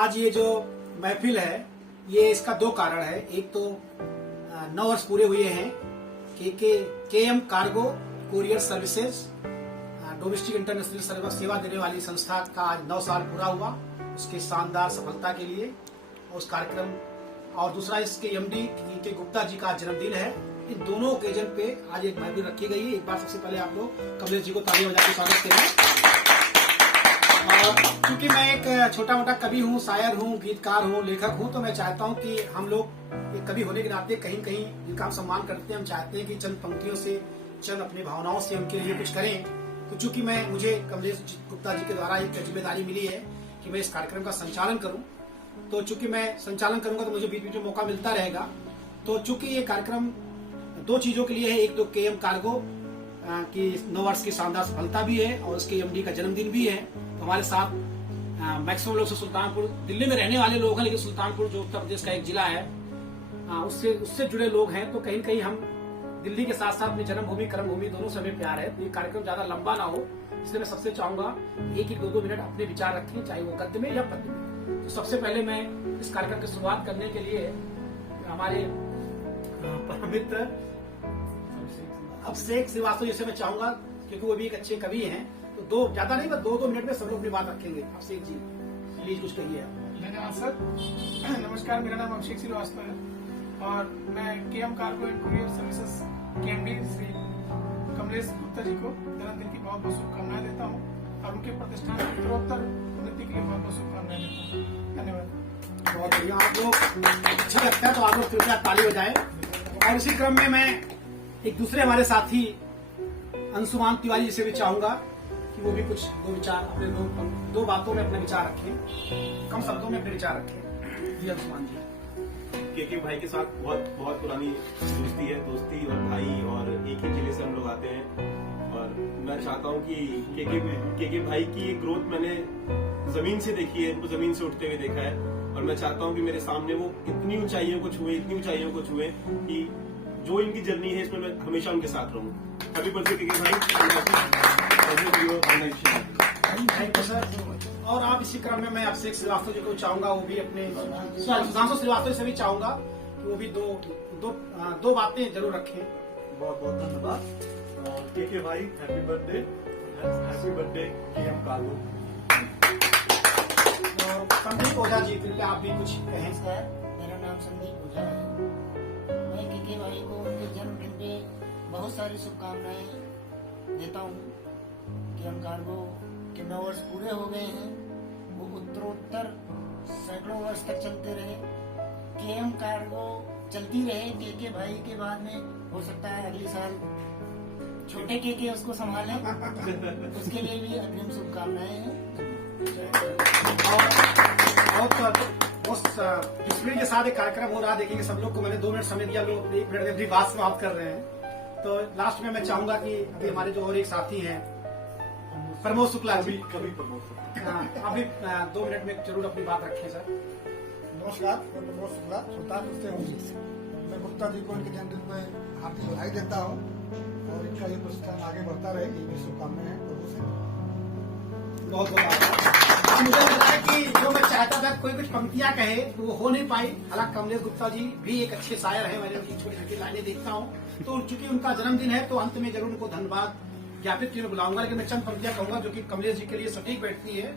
आज ये जो महफिल है ये इसका दो कारण है। एक तो 9 वर्ष पूरे हुए हैं KM cargo courier services domestic international सेवा देने वाली संस्था का आज 9 साल पूरा हुआ, उसके शानदार सफलता के लिए उस कार्यक्रम। और दूसरा इसके एमडी के गुप्ता जी का जन्मदिन है। इन दोनों ओकेजन पे आज एक महफिल रखी गई है। एक बार सबसे पहले आप लोग कमलेश जी को तालियां बजा के स्वागत करें। और क्योंकि मैं एक छोटा मोटा कवि हूँ, शायर हूँ, गीतकार हूँ, लेखक हूँ, तो मैं चाहता हूँ कि हम लोग एक कवि होने के नाते कहीं कहीं जिनका हम सम्मान करते हैं, हम चाहते हैं कि चंद पंक्तियों से, चंद अपनी भावनाओं से उनके लिए कुछ करें। तो चूंकि मुझे कमलेश गुप्ता जी के द्वारा एक जिम्मेदारी मिली है कि मैं इस कार्यक्रम का संचालन करूं, तो चूंकि मैं संचालन करूंगा तो मुझे बीच बीच में मौका मिलता रहेगा। तो चूंकि ये कार्यक्रम दो चीजों के लिए है, एक तो केएम कार्गो की 9 वर्ष की शानदार सफलता भी है और उसके एमडी का जन्मदिन भी है। तो हमारे साथ मैक्सिमम लोग सुल्तानपुर, दिल्ली में रहने वाले लोग हैं, लेकिन सुल्तानपुर जो उत्तर प्रदेश का एक जिला है उससे जुड़े लोग हैं। तो कहीं कहीं हम दिल्ली के साथ साथ अपनी जन्मभूमि कर्मभूमि दोनों से हमें प्यार है। तो ये कार्यक्रम ज्यादा लंबा ना हो, इसलिए मैं सबसे चाहूंगा 1-2 मिनट अपने विचार रखें, चाहे वो गद्य में या पद्य में। तो सबसे पहले मैं इस कार्यक्रम की शुरुआत करने के लिए हमारे परम मित्र अभिषेक श्रीवास्तव जी से मैं चाहूंगा, क्योंकि वो भी एक अच्छे कवि हैं। तो ज्यादा नहीं, बस 2 मिनट में सब लोग अपनी बात रखेंगे। अभिषेक जी प्लीज कुछ कहिए। धन्यवाद सर। नमस्कार, मेरा नाम अभिषेक श्रीवास्तव है और मैं KM cargo and courier services के एमडी श्री कमलेश गुप्ता जी को जन्मदिन की बहुत बहुत शुभकामनाएं देता हूं और उनके प्रतिष्ठान की उत्तरोत्तर उन्नति के लिए बहुत बहुत शुभकामनाएं देता हूं। धन्यवाद। बहुत बढ़िया, आप लोग अच्छा लगता है तो आप लोग कृपया ताली बजाएं। और इसी क्रम में मैं एक दूसरे हमारे साथी अंशुमान तिवारी जी से भी चाहूंगा कि वो भी कुछ 2 विचार अपने 2 बातों में अपने विचार रखें, कम शब्दों में अपने विचार रखें। जी अंशुमान जी। केके भाई के साथ बहुत पुरानी दोस्ती और भाई, और एक ही जिले से हम लोग आते हैं। और मैं चाहता हूं कि केके भाई की ग्रोथ मैंने जमीन से देखी है, उनको जमीन से उठते हुए देखा है। और मैं चाहता हूं कि मेरे सामने वो इतनी ऊंचाइयों को छुए कि जो इनकी जर्नी है इसमें मैं हमेशा उनके साथ रहूं। हैप्पी बर्थडे केके भाई। Thank you sir. और आप इसी क्रम में मैं अभिषेक श्रीवास्तव जी को चाहूंगा, वो भी अपने सुधांशु श्रीवास्तव से भी चाहूंगा कि वो भी दो बातें जरूर रखें। बहुत बहुत धन्यवाद। केके भाई हैप्पी बर्थडे केएम कार्गो। और संदीप ओझा जी, कृपया आप भी कुछ कहें। सर, मेरा नाम संदीप ओझा है। मैं केके भाई को उनके जन्मदिन पे बहुत सारी शुभकामनाएं देता हूँ। केएम कार्गो के 9 वर्ष पूरे हो गए हैं, वो उत्तरोत्तर सैकड़ों वर्ष तक चलते रहे। केएम कार्गो चलती रहे, केके भाई के बाद में हो सकता है अगले साल छोटे केके उसको संभालें, उसके लिए भी अग्रिम शुभकामनाएं हैं। और उस डिसिप्लिन के साथ एक कार्यक्रम हो रहा, देखेंगे सब लोग को मैंने 2 मिनट समय दिया, लोग 1 मिनट में अपनी बात समाप्त कर रहे हैं। तो लास्ट में मैं चाहूंगा कि अभी हमारे जो और एक साथी हैं प्रमोद शुक्ला जी, कभी प्रमोद शुक्ला, अभी 2 मिनट में जरूर अपनी बात रखें सर। नमस्कार, मैं प्रमोद शुक्ला सुल्तानपुर से हूँ। मैं गुप्ता जी को इनके जन्मदिन में हार्दिक बधाई देता हूँ और इनका ये प्रतिष्ठान आगे बढ़ता रहे, ये मेरी शुभकामनाएं हैं प्रभु से। बहुत बहुत आभार। मुझे लगता है कि जो मैं चाहता था कोई कुछ पंक्तियां कहे तो वो हो नहीं पाई। हालांकि कमलेश गुप्ता जी भी एक अच्छे शायर हैं, मैंने उनकी छोटी छोटी लाइनें देखता हूँ। तो चूंकि उनका जन्मदिन है तो अंत में जरूर उनको धन्यवाद ज्ञापित की बुलाऊंगा, लेकिन मैं चंद पंक्तियां कहूंगा जो कि कमलेश जी के लिए सटीक बैठती है।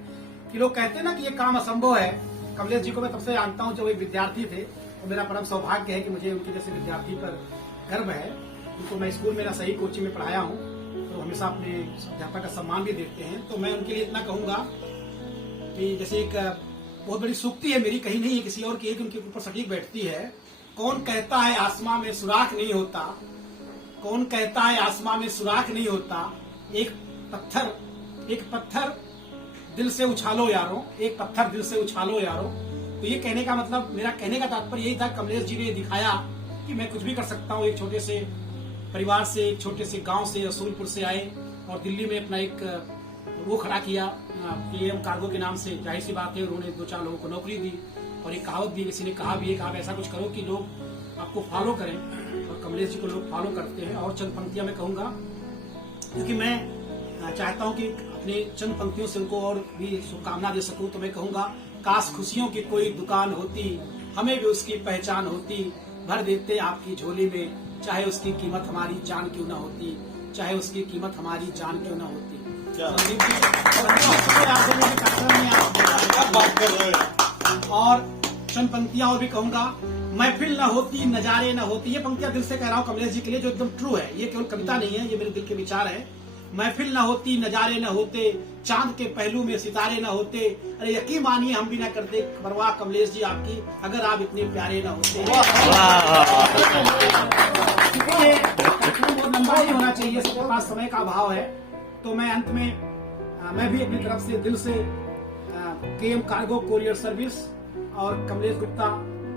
कि लोग कहते हैं ना कि ये काम असंभव है। कमलेश जी को मैं तब से जानता हूँ जब वो एक विद्यार्थी थे, और मेरा परम सौभाग्य है कि मुझे उनके जैसे विद्यार्थी पर गर्व है। उनको मैं स्कूल में सही कोचिंग में पढ़ाया हूँ, तो हमेशा अपने अध्यापक का सम्मान भी देते हैं। तो मैं उनके लिए इतना कहूंगा कि जैसे एक बहुत बड़ी सूक्ति है मेरी, कहीं नहीं है किसी और की, एक उनके ऊपर सटीक बैठती है। कौन कहता है आसमां में सुराख नहीं होता, कौन कहता है आसमां में सुराख नहीं होता, एक पत्थर दिल से उछालो यारो, एक पत्थर दिल से उछालो यारो। तो ये कहने का मतलब, मेरा कहने का तात्पर्य यही था, कमलेश जी ने दिखाया कि मैं कुछ भी कर सकता हूँ। एक छोटे से परिवार से, एक छोटे से गांव से, रसूलपुर से आए और दिल्ली में अपना एक वो खड़ा किया केएम कार्गो के नाम से। जाहिर सी बात है उन्होंने 2-4 लोगों को नौकरी दी, और एक कहावत भी किसी ने कहा भी है कि आप ऐसा कुछ करो कि लोग आपको फॉलो करें, और कमलेश जी को लोग फॉलो करते हैं। और चंद पंक्तियां मैं कहूंगा, क्योंकि मैं चाहता हूं कि अपने चंद पंक्तियों से उनको और भी शुभकामना दे सकूं। तो मैं कहूंगा काश खुशियों की कोई दुकान होती, हमें भी उसकी पहचान होती, भर देते आपकी झोली में, चाहे उसकी कीमत हमारी जान क्यों ना होती, चाहे उसकी कीमत हमारी जान क्यों ना होती। संदीप जी, क्या बात कर रहे हैं? और चंद पंक्तियां और भी कहूंगा। महफिल न होती, नजारे न होती, ये पंक्तियां दिल से कह रहा हूं कमलेश जी के लिए, जो एकदम ट्रू है। ये केवल कविता नहीं है, ये मेरे दिल के विचार है। महफिल न होती, नजारे न होते, चांद के पहलू में सितारे न होते, अरे यकीन मानिए हम भी ना करते परवाह कमलेश जी आपकी, अगर आप इतने प्यारे न होते। बहुत लंबा नहीं होना चाहिए, सबके पास समय का अभाव है। तो मैं अंत में मैं भी अपनी तरफ से दिल से केएम कार्गो कुरियर सर्विस और कमलेश गुप्ता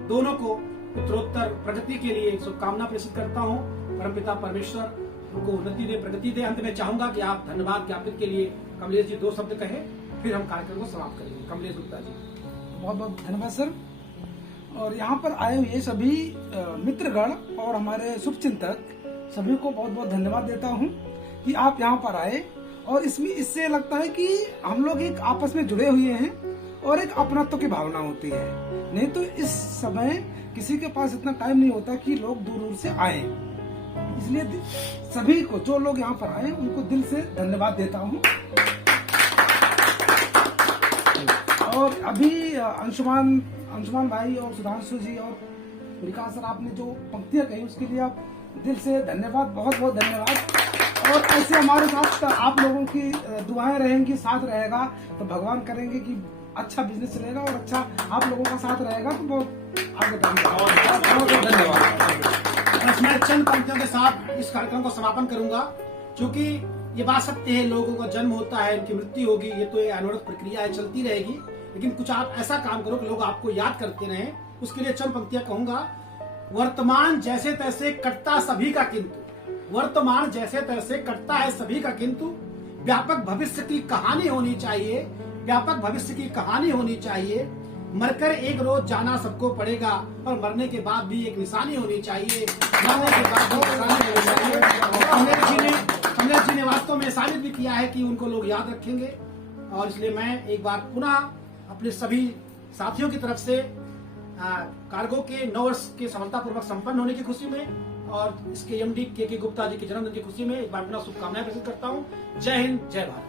दोनों को उत्तरोत्तर प्रगति के लिए शुभकामना प्रेषित करता हूँ। परमपिता परमेश्वर उनको उन्नति दे, प्रगति दे। अंत में चाहूंगा कि आप धन्यवाद ज्ञापित के लिए कमलेश जी 2 शब्द कहें, फिर हम कार्यक्रम को समाप्त करेंगे। कमलेश गुप्ता जी। बहुत बहुत धन्यवाद सर। और यहाँ पर आए हुए सभी मित्रगण और हमारे शुभचिंतक सभी को बहुत बहुत धन्यवाद देता हूँ कि आप यहाँ पर आए। और इसमें इससे लगता है कि हम लोग एक आपस में जुड़े हुए हैं और एक अपनत्व की भावना होती है। नहीं तो इस समय किसी के पास इतना टाइम नहीं होता कि लोग दूर दूर से आए। इसलिए सभी को, जो लोग यहाँ पर आए, उनको दिल से धन्यवाद देता हूँ। और अभी अंशुमान भाई और सुधांशु जी और विकास सर, आपने जो पंक्तियां कही उसके लिए आप दिल से धन्यवाद, बहुत बहुत धन्यवाद। और ऐसे हमारे साथ आप लोगों की दुआएं रहेंगी, साथ रहेगा, तो भगवान करेंगे कि अच्छा बिजनेस चलेगा और अच्छा आप लोगों का साथ रहेगा, तो बहुत आगे बढ़ेगा। बहुत बहुत धन्यवाद। बस मैं चंद पंक्तियों के साथ इस कार्यक्रम को समापन करूंगा, क्योंकि ये बात सत्य है, लोगों का जन्म होता है, इनकी मृत्यु होगी, ये तो अनवरत प्रक्रिया है, चलती रहेगी। लेकिन कुछ आप ऐसा काम करो कि लोग आपको याद करते रहें, उसके लिए चंद पंक्तियां कहूंगा। वर्तमान जैसे तैसे कटता सभी का किंतु, वर्तमान जैसे तैसे कटता है सभी का किंतु, व्यापक भविष्य की कहानी होनी चाहिए, व्यापक भविष्य की कहानी होनी चाहिए। मरकर एक रोज जाना सबको पड़ेगा, पर मरने के बाद भी एक निशानी होनी चाहिए, मरने के बाद भी निशानी होनी चाहिए। कमलेश जी ने वास्तव में साबित भी किया है कि उनको लोग याद रखेंगे। और इसलिए मैं एक बार पुनः अपने सभी साथियों की तरफ से कार्गो के 9 वर्ष के सफलतापूर्वक संपन्न होने की खुशी में और इसके एमडी के गुप्ता जी के जन्मदिन की खुशी में एक बार पुनः शुभकामनाएं प्रेषित करता हूं। जय हिंद, जय भारत।